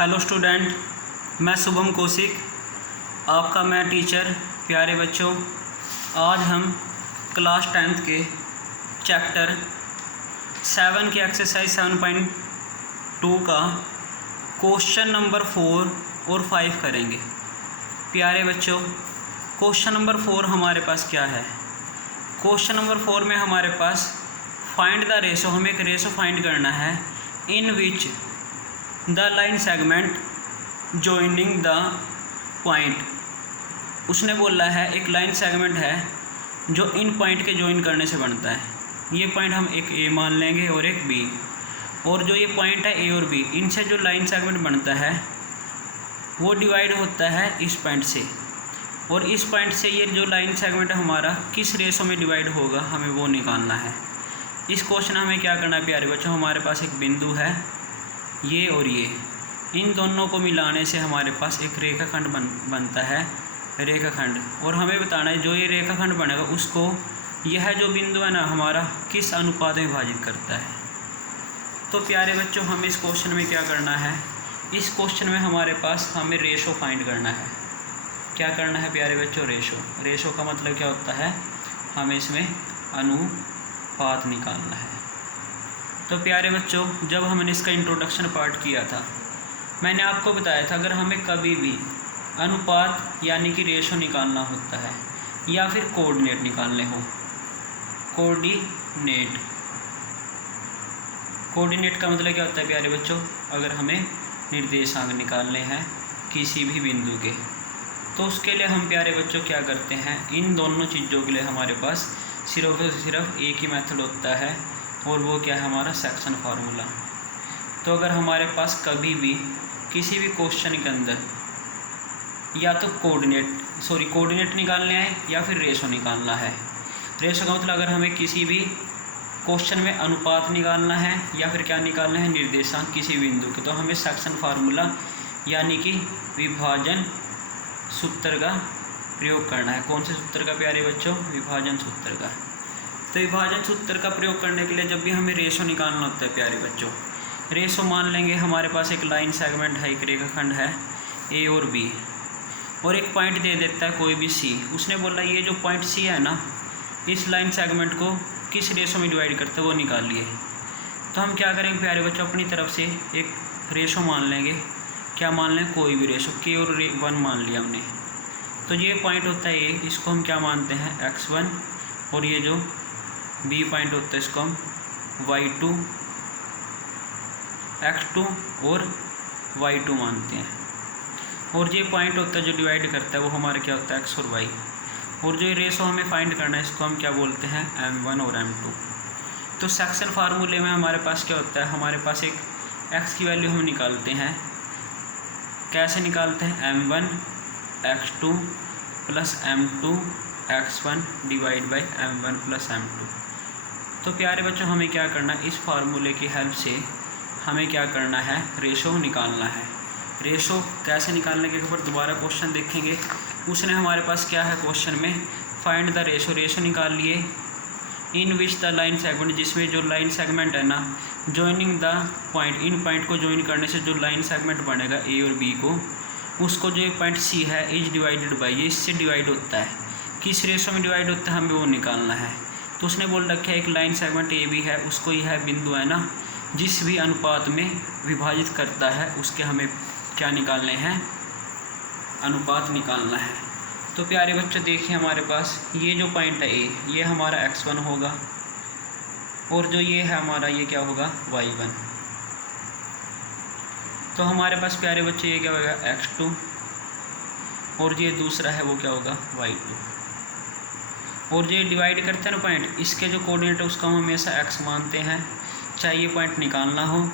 Hello student, मैं शुभम कौशिक, आपका मैं टीचर। प्यारे बच्चों, आज हम क्लास 10th के चैप्टर 7 की एक्सरसाइज 7.2 का क्वेश्चन नंबर 4 और 5 करेंगे। प्यारे बच्चों, क्वेश्चन नंबर 4 हमारे पास क्या है? क्वेश्चन नंबर 4 में हमारे पास फाइंड द रेशो, हमें एक रेशो फाइंड करना है in which the line segment joining the point. उसने बोला है एक लाइन सेगमेंट है जो इन पॉइंट के जॉइन करने से बनता है। ये पॉइंट हम एक ए मान लेंगे और एक बी, और जो ये पॉइंट है ए और बी, इनसे जो लाइन सेगमेंट बनता है वो डिवाइड होता है इस पॉइंट से, और इस पॉइंट से ये जो लाइन सेगमेंट है हमारा किस रेशो में डिवाइड होगा, हमें वो निकालना है। इस क्वेश्चन में हमें क्या करना है प्यारे बच्चों, हमारे पास एक बिंदु है ये और ये, इन दोनों को मिलाने से हमारे पास एक रेखाखंड बनता है, रेखाखंड। और हमें बताना है जो ये रेखाखंड बनेगा उसको यह जो बिंदु है ना हमारा किस अनुपात में विभाजित करता है। तो प्यारे बच्चों, हमें इस क्वेश्चन में क्या करना है, इस क्वेश्चन में हमारे पास हमें रेशो फाइंड करना है। क्या करना है प्यारे बच्चों? रेशो। रेशो का मतलब क्या होता है, हमें इसमें अनुपात निकालना है। तो प्यारे बच्चों, जब हमने इसका इंट्रोडक्शन पार्ट किया था, मैंने आपको बताया था अगर हमें कभी भी अनुपात यानी कि रेशो निकालना होता है या फिर कोऑर्डिनेट निकालने हो, कोऑर्डिनेट का मतलब क्या होता है प्यारे बच्चों, अगर हमें निर्देशांक निकालने हैं किसी भी बिंदु के, तो उसके लिए हम प्यारे बच्चों क्या करते हैं, इन दोनों चीज़ों के लिए हमारे पास सिर्फ एक ही मेथड होता है, और वो क्या है हमारा सेक्शन फार्मूला। तो अगर हमारे पास कभी भी किसी भी क्वेश्चन के अंदर या तो कोऑर्डिनेट निकालने हैं या फिर रेशो निकालना है। रेशो का मतलब अगर हमें किसी भी क्वेश्चन में अनुपात निकालना है या फिर क्या निकालना है, निर्देशांक किसी बिंदु के, तो हमें सेक्शन फार्मूला यानी कि विभाजन सूत्र का प्रयोग करना है। कौन से सूत्र का प्यारे बच्चों? विभाजन सूत्र का। तो विभाजन सूत्र का प्रयोग करने के लिए जब भी हमें रेशो निकालना होता है प्यारे बच्चों, रेशो मान लेंगे हमारे पास एक लाइन सेगमेंट है, एक रेखाखंड है ए और बी, और एक पॉइंट दे देता है कोई भी सी। उसने बोला ये जो पॉइंट सी है ना, इस लाइन सेगमेंट को किस रेशो में डिवाइड करते हैं वो निकालिए। तो हम क्या करेंगे प्यारे बच्चों, अपनी तरफ से एक रेशो मान लेंगे। क्या मान लें? कोई भी रेशो, के और 1 मान लिया हमने। तो ये पॉइंट होता है ए, इसको हम क्या मानते हैं, x1, और ये जो बी पॉइंट होता है इसको हम y2, x2 और y2 मानते हैं। और ये पॉइंट होता है जो डिवाइड करता है वो हमारा क्या होता है, x और y। और जो रेशो हमें फाइंड करना है इसको हम क्या बोलते हैं, m1 और m2। तो सेक्शन फार्मूले में हमारे पास क्या होता है, हमारे पास एक x की वैल्यू हम निकालते हैं। कैसे निकालते हैं? m1 x2 plus m2 x1 divide by m1 plus m2। तो प्यारे बच्चों, हमें क्या करना है, इस फार्मूले की हेल्प से हमें क्या करना है, रेशो निकालना है। रेशो कैसे निकालने के ऊपर दोबारा क्वेश्चन देखेंगे। उसने हमारे पास क्या है क्वेश्चन में, फाइंड द रेशो। रेशो निकाल लिए इन विच द लाइन सेगमेंट, जिसमें जो लाइन सेगमेंट है ना, joining the point, in point को जॉइन करने से जो लाइन सेगमेंट बनेगा ए और बी को, उसको जो पॉइंट सी है इज डिवाइडेड बाई, ये इससे डिवाइड होता है। किस रेशो में डिवाइड होता है हमें वो निकालना है। तो उसने बोल रखा है एक लाइन सेगमेंट ए बी है, उसको यह बिंदु है ना जिस भी अनुपात में विभाजित करता है उसके हमें क्या निकालने हैं, अनुपात निकालना है। तो प्यारे बच्चों देखिए, हमारे पास ये जो पॉइंट है ए, ये हमारा x1 होगा, और जो ये है हमारा ये क्या होगा, y1। तो हमारे पास प्यारे बच्चे ये क्या होगा, x2, और ये दूसरा है वो क्या होगा, y2। और जो डिवाइड करते हैं ना पॉइंट, इसके जो कोऑर्डिनेट है उसका हम हमेशा x मानते हैं, चाहे ये पॉइंट निकालना हो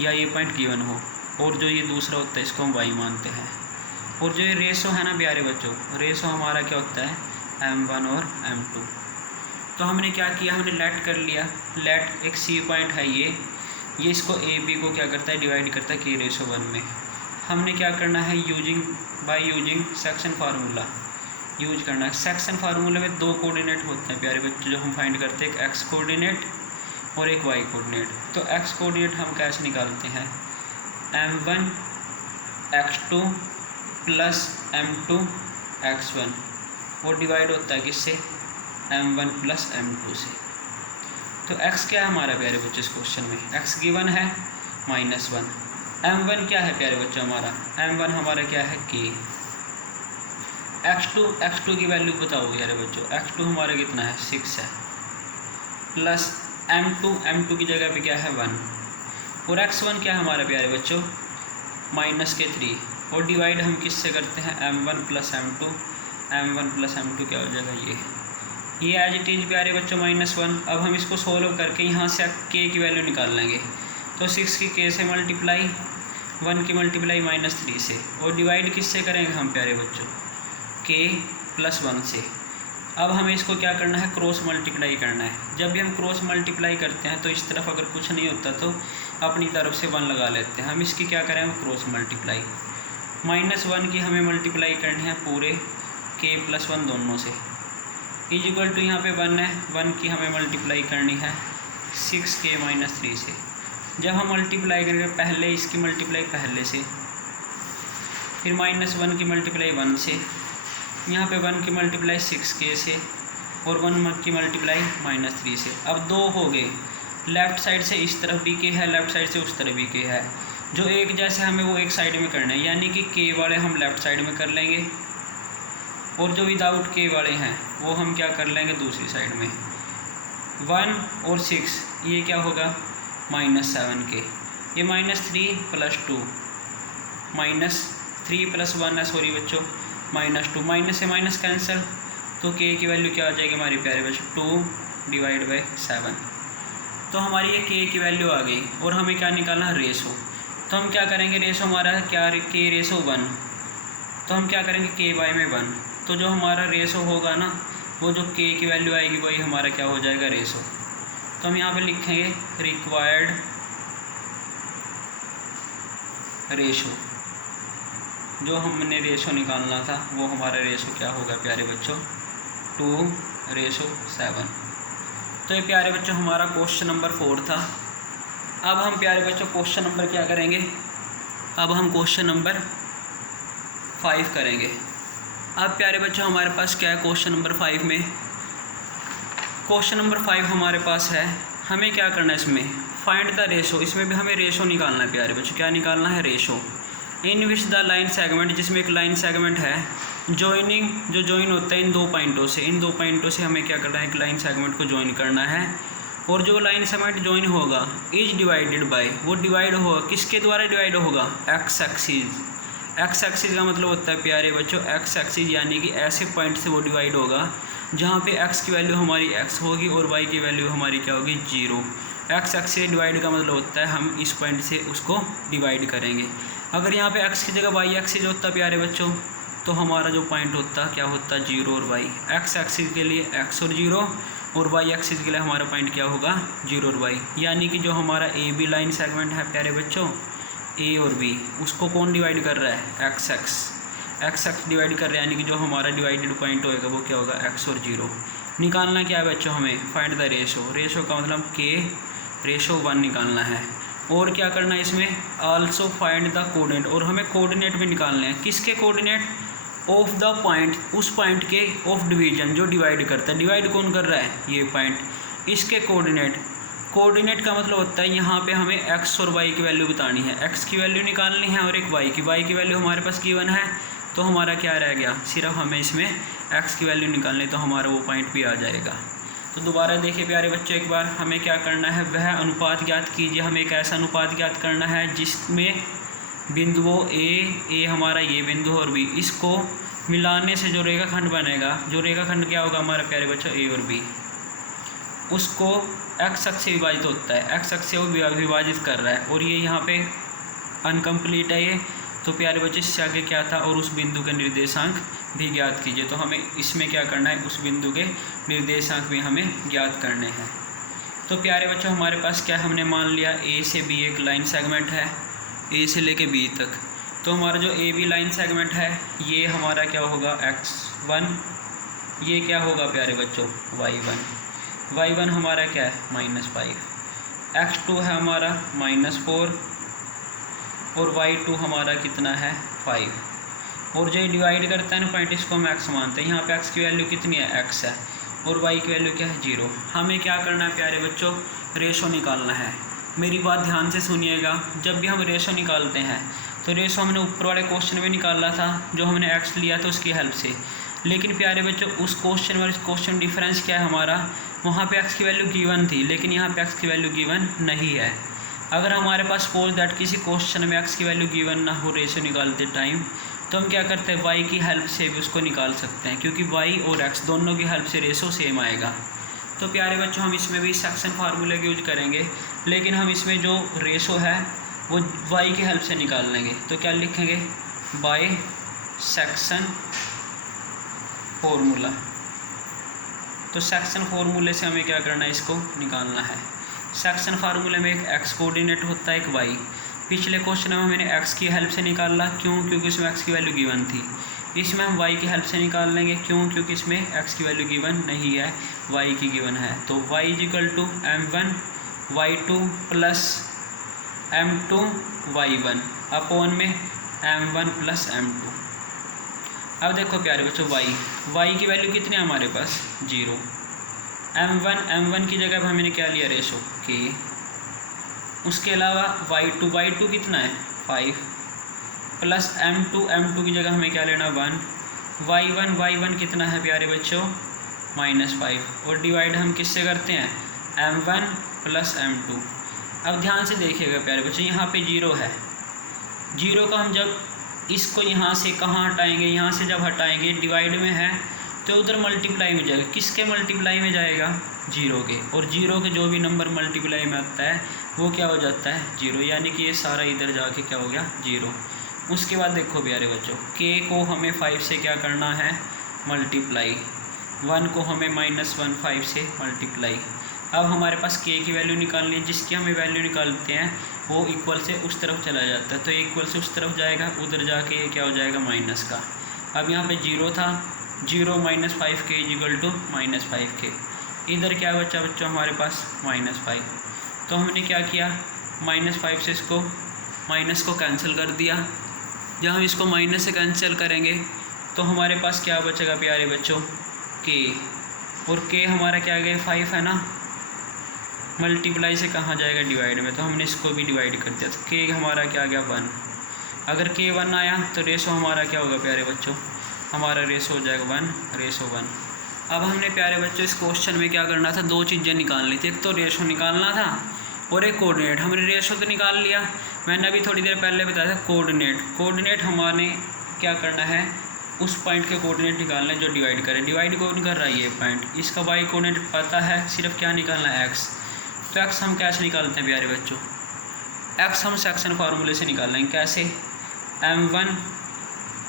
या ये पॉइंट गिवन हो। और जो ये दूसरा होता है इसको हम y मानते हैं। और जो ये रेशो है ना प्यारे बच्चों, रेशो हमारा क्या होता है, m1 और m2। तो हमने क्या किया, हमने लेट कर लिया। लेट एक सी पॉइंट है ये इसको ए बी को क्या करता है, डिवाइड करता है k/1 में। हमने क्या करना है, यूजिंग सेक्शन फार्मूला यूज करना है। सेक्शन फार्मूले में 2 कोऑर्डिनेट होते हैं प्यारे बच्चों जो हम फाइंड करते हैं, एक एक्स कोऑर्डिनेट और एक वाई कोऑर्डिनेट। तो एक्स कोऑर्डिनेट हम कैसे निकालते हैं, m1 x2 plus m2 x1, वो डिवाइड होता है किससे, m1 प्लस m2 से। तो x क्या है हमारा प्यारे बच्चों इस क्वेश्चन में, x गिवन है -1। m1 क्या है प्यारे बच्चों हमारा, m1 हमारा क्या है k। x2 की वैल्यू बताओ यार बच्चों, x2 हमारा कितना है 6 है, प्लस m2 की जगह पे क्या है 1, और x1 क्या है हमारा प्यारे बच्चों -3, और डिवाइड हम किससे करते हैं m1 प्लस m2 क्या हो जाएगा ये एज इट इज़ प्यारे बच्चों -1। अब हम इसको सोल्व करके यहाँ से k की वैल्यू निकाल लेंगे। तो 6 की k से मल्टीप्लाई, 1 की मल्टीप्लाई -3 से, और डिवाइड किससे करेंगे हम प्यारे बच्चों k प्लस 1 से। अब हमें इसको क्या करना है, क्रॉस मल्टीप्लाई करना है। जब भी हम क्रॉस मल्टीप्लाई करते हैं तो इस तरफ अगर कुछ नहीं होता तो अपनी तरफ से 1 लगा लेते हैं। हम इसकी क्या करेंगे क्रॉस मल्टीप्लाई, -1 की हमें मल्टीप्लाई करनी है पूरे k प्लस 1 दोनों से, इज इक्वल टू यहाँ पे 1 है, 1 की हमें मल्टीप्लाई करनी है 6k - 3 से। जब हम मल्टीप्लाई करेंगे पहले इसकी मल्टीप्लाई पहले से, फिर -1 की मल्टीप्लाई 1 से, यहाँ पे 1 की मल्टीप्लाई 6k से, और 1 की मल्टीप्लाई -3 से। अब 2 हो गए, लेफ़्ट साइड से इस तरफ भी k है, लेफ़्ट साइड से उस तरफ भी k है। जो एक जैसे हमें वो एक साइड में करना है, यानी कि k वाले हम लेफ़्ट साइड में कर लेंगे, और जो विदाउट k वाले हैं वो हम क्या कर लेंगे दूसरी साइड में। 1 और 6 ये क्या होगा -7k, ये -3 प्लस 2 -3 प्लस 1 है, सॉरी बच्चों -2, माइनस से माइनस कैंसिल, तो k की वैल्यू क्या आ जाएगी हमारे प्यारे बच्चों 2/7। तो हमारी ये k की वैल्यू आ गई, और हमें क्या निकालना है रेशो। तो हम क्या करेंगे, रेशो हमारा क्या k रेशो 1, तो हम क्या करेंगे k में 1, तो जो हमारा रेशो होगा ना वो जो k की वैल्यू आएगी वही हमारा क्या हो जाएगा रेशो। तो हम यहाँ पे लिखेंगे रिक्वायर्ड रेशो, जो हमने रेशो निकालना था वो हमारा रेशो क्या होगा प्यारे बच्चों 2:7। तो ये प्यारे बच्चों हमारा क्वेश्चन नंबर 4 था। अब हम प्यारे बच्चों क्वेश्चन नंबर क्या करेंगे, अब हम क्वेश्चन नंबर 5 करेंगे। अब प्यारे बच्चों हमारे पास क्या है क्वेश्चन नंबर 5 में, क्वेश्चन नंबर 5 हमारे पास है, हमें क्या करना है इसमें फाइंड द रेशो, इसमें भी हमें रेशो निकालना है प्यारे बच्चों। क्या निकालना है ratio in which the line segment, जिसमें एक लाइन सेगमेंट है जॉइनिंग, जो जॉइन होता है इन 2 पॉइंटों से, इन 2 पॉइंटों से हमें क्या करना है एक लाइन सेगमेंट को जॉइन करना है। और जो लाइन सेगमेंट जॉइन होगा इज डिवाइडेड बाय, वो डिवाइड होगा किसके द्वारा डिवाइड होगा एक्स एक्सिस। एक्स एक्सिस का मतलब होता है प्यारे बच्चों एक्स एक्सिस, यानी कि ऐसे पॉइंट से वो डिवाइड होगा जहाँ पे एक्स की वैल्यू हमारी एक्स होगी और वाई की वैल्यू हमारी क्या होगी 0। एक्स एक्स से डिवाइड का मतलब होता है हम इस पॉइंट से उसको डिवाइड करेंगे। अगर यहाँ पे एक्स की जगह वाई एक्सिस होता प्यारे बच्चों तो हमारा जो पॉइंट होता क्या होता 0 और वाई। एक्स एक्सिस के लिए एक्स और 0, और वाई एक्सिस के लिए हमारा पॉइंट क्या होगा 0 और वाई। यानी कि जो हमारा ए बी लाइन सेगमेंट है प्यारे बच्चों ए और बी, उसको कौन डिवाइड कर रहा है एक्स एक्स डिवाइड कर रहा है, यानी कि जो हमारा डिवाइडेड पॉइंट होएगा वो क्या होगा एक्स और 0। निकालना क्या है बच्चों हमें फाइंड द रेशो, रेशो का मतलब k/1 निकालना है। और क्या करना है इसमें आल्सो फाइंड द कोऑर्डिनेट, और हमें कोऑर्डिनेट भी निकालने हैं। किसके कोऑर्डिनेट ऑफ द पॉइंट, उस पॉइंट के ऑफ डिवीजन जो डिवाइड करता है। डिवाइड कौन कर रहा है ये पॉइंट, इसके कोऑर्डिनेट का मतलब होता है यहाँ पे हमें x और y की वैल्यू बतानी है। x की वैल्यू निकालनी है और एक y की वैल्यू हमारे पास गिवन है, तो हमारा क्या रह गया सिर्फ हमें इसमें x की वैल्यू निकालनी, तो हमारा वो पॉइंट भी आ जाएगा। तो दोबारा देखिए प्यारे बच्चों एक बार हमें क्या करना है, वह अनुपात ज्ञात कीजिए। हमें एक ऐसा अनुपात ज्ञात करना है जिसमें बिंदुओं ए हमारा ये बिंदु और बी, इसको मिलाने से जो रेखाखंड बनेगा, जो रेखाखंड क्या होगा हमारा प्यारे बच्चों ए और बी, उसको एक्स अक्ष से विभाजित होता है, एक्स अक्ष से वो विभाजित कर रहा है। और ये यहाँ पे अनकम्प्लीट है ये, तो प्यारे बच्चे इससे आगे क्या था, और उस बिंदु के निर्देशांक भी ज्ञात कीजिए। तो हमें इसमें क्या करना है, उस बिंदु के निर्देशांक भी हमें ज्ञात करने हैं। तो प्यारे बच्चों हमारे पास क्या, हमने मान लिया ए से बी एक लाइन सेगमेंट है, ए से लेके बी तक। तो हमारा जो ए बी लाइन सेगमेंट है ये हमारा क्या होगा x1, ये क्या होगा प्यारे बच्चों y1 हमारा क्या है -5, x2 है हमारा -4, और y2 हमारा कितना है 5। और जो डिवाइड करता है ना पॉइंट, इसको हम x मानते हैं। यहाँ पे x की वैल्यू कितनी है, x है, और y की वैल्यू क्या है 0। हमें क्या करना है प्यारे बच्चों, रेशो निकालना है। मेरी बात ध्यान से सुनिएगा। जब भी हम रेशो निकालते हैं तो रेशो हमने ऊपर वाले क्वेश्चन में निकाला था, जो हमने x लिया था उसकी हेल्प से। लेकिन प्यारे बच्चों उस क्वेश्चन और इस क्वेश्चन डिफरेंस क्या है हमारा, वहाँ पे x की वैल्यू गिवन थी लेकिन यहाँ पे x की वैल्यू गिवन नहीं है। अगर हमारे पास सपोज दैट किसी क्वेश्चन में x की वैल्यू गिवन ना हो रेशो निकालते टाइम, तो हम क्या करते हैं, y की हेल्प से भी उसको निकाल सकते हैं, क्योंकि y और x दोनों की हेल्प से रेशो सेम आएगा। तो प्यारे बच्चों हम इसमें भी सेक्शन फार्मूले का यूज करेंगे, लेकिन हम इसमें जो रेशो है वो y की हेल्प से निकाल लेंगे। तो क्या लिखेंगे, बाय सेक्शन फॉर्मूला। तो सेक्शन फार्मूले से हमें क्या करना है, इसको निकालना है। सेक्शन फार्मूले में एक x कोऑर्डिनेट होता है, एक y। पिछले क्वेश्चन में मैंने x की हेल्प से निकाला, क्यों, क्योंकि इसमें x की वैल्यू गिवन थी। इसमें हम y की हेल्प से निकाल लेंगे, क्यों, क्योंकि इसमें x की वैल्यू गिवन नहीं है, y की गिवन है। तो y = m1 y2 plus m2 y1 upon में m1 प्लस m2। अब देखो प्यारे बच्चों y की वैल्यू कितनी है हमारे पास 0। m1 की जगह हमने क्या लिया, रेशो k। उसके अलावा y2 कितना है 5 प्लस m2 की जगह हमें क्या लेना 1। y1 कितना है प्यारे बच्चों -5, और डिवाइड हम किससे करते हैं, m1 प्लस m2। अब ध्यान से देखिएगा प्यारे बच्चों, यहाँ पे 0 है। 0 का हम जब इसको यहाँ से कहाँ हटाएंगे, यहाँ से जब हटाएंगे डिवाइड में है तो उधर मल्टीप्लाई में जाएगा। किसके मल्टीप्लाई में जाएगा, 0 के। और 0 के जो भी नंबर मल्टीप्लाई में आता है वो क्या हो जाता है 0, यानी कि ये सारा इधर जाके क्या हो गया 0। उसके बाद देखो प्यारे बच्चों, k को हमें 5 से क्या करना है, मल्टीप्लाई। 1 को हमें -1 5 से मल्टीप्लाई। अब हमारे पास k की वैल्यू निकालनी है, जिसकी हमें वैल्यू निकालते हैं वो इक्वल से उस तरफ चला जाता है। तो इक्वल से उस तरफ जाएगा, उधर जाके ये क्या हो जाएगा माइनस का। अब यहाँ पे 0 था, 0 - 5k = -5k। इधर क्या बचा बच्चों हमारे पास -5। तो हमने क्या किया, -5 से इसको माइनस को कैंसिल कर दिया। जब हम इसको माइनस से कैंसिल करेंगे तो हमारे पास क्या बचेगा प्यारे बच्चों, k। और k हमारा क्या गया 5 है ना, मल्टीप्लाई से कहाँ जाएगा, डिवाइड में। तो हमने इसको भी डिवाइड कर दिया, तो k हमारा क्या गया 1। अगर k 1 आया तो रेशो हमारा क्या होगा प्यारे बच्चों, हमारा रेशो हो जाएगा 1:1। अब हमने प्यारे बच्चों इस क्वेश्चन में क्या करना था, 2 चीज़ें निकालनी थी। एक तो रेशो निकालना था और एक कोऑर्डिनेट। हमने रेशो तो निकाल लिया, मैंने अभी थोड़ी देर पहले बताया था कोऑर्डिनेट हमारे क्या करना है, उस पॉइंट के कोऑर्डिनेट निकालना है जो डिवाइड करे। डिवाइड कौन कर रहा है, ये पॉइंट। इसका y कोऑर्डिनेट पता है, सिर्फ क्या निकालना है x। तो x हम कैसे निकालते हैं प्यारे बच्चों, x हम सेक्शन फार्मूले से निकाल लेंगे। कैसे, m1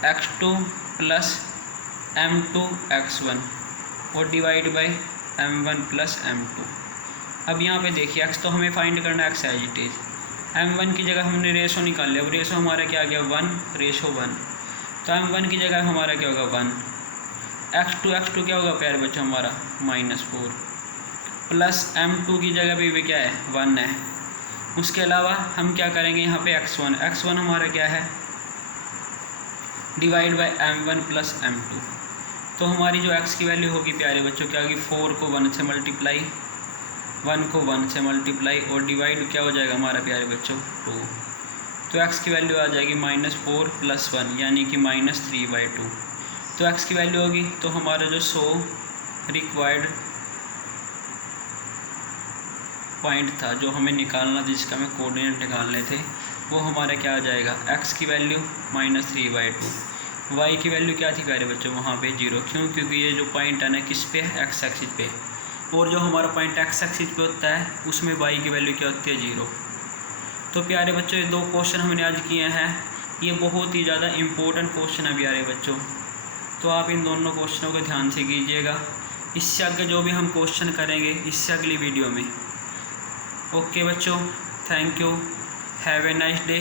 x2 plus m2 x1 और divide by m1 plus m2। अब यहाँ पे देखिए x तो हमें फाइंड करना है, x as it is. m1 की जगह हमने रेशो निकाल लिया। अब रेशो हमारा क्या आ गया 1:1। तो m1 की जगह हमारा क्या होगा 1। x2 क्या होगा प्यारे बच्चों हमारा -4 प्लस m2 की जगह भी क्या है 1 है। उसके अलावा हम क्या करेंगे, यहाँ पे x1 हमारा क्या है, divide by m1 plus m2। तो हमारी जो x की वैल्यू होगी प्यारे बच्चों क्या होगी, 4 को 1 से मल्टीप्लाई, 1 को 1 से मल्टीप्लाई और डिवाइड क्या हो जाएगा हमारा प्यारे बच्चों 2। तो x की वैल्यू आ जाएगी -4 + 1 यानी कि -3/2। तो x की वैल्यू होगी, तो हमारा जो 100 रिक्वायर्ड पॉइंट था जो हमें निकालना था, जिसका हमें कोऑर्डिनेट निकालने थे, वो हमारा क्या आ जाएगा, x की वैल्यू -3/2। y की वैल्यू क्या थी प्यारे बच्चों, वहाँ पे 0। क्यों, क्योंकि ये जो पॉइंट है ना किस पे है, x एक्सिस पे। और जो हमारा पॉइंट x एक्सिस पे होता है उसमें y की वैल्यू क्या होती है 0। तो प्यारे बच्चों ये 2 क्वेश्चन हमने आज किए हैं, ये बहुत ही ज़्यादा इम्पोर्टेंट क्वेश्चन है प्यारे बच्चों। तो आप इन दोनों क्वेश्चनों को ध्यान से कीजिएगा। इससे आगे जो भी हम क्वेश्चन करेंगे इससे अगली वीडियो में। ओके बच्चों, thank you, have a nice day.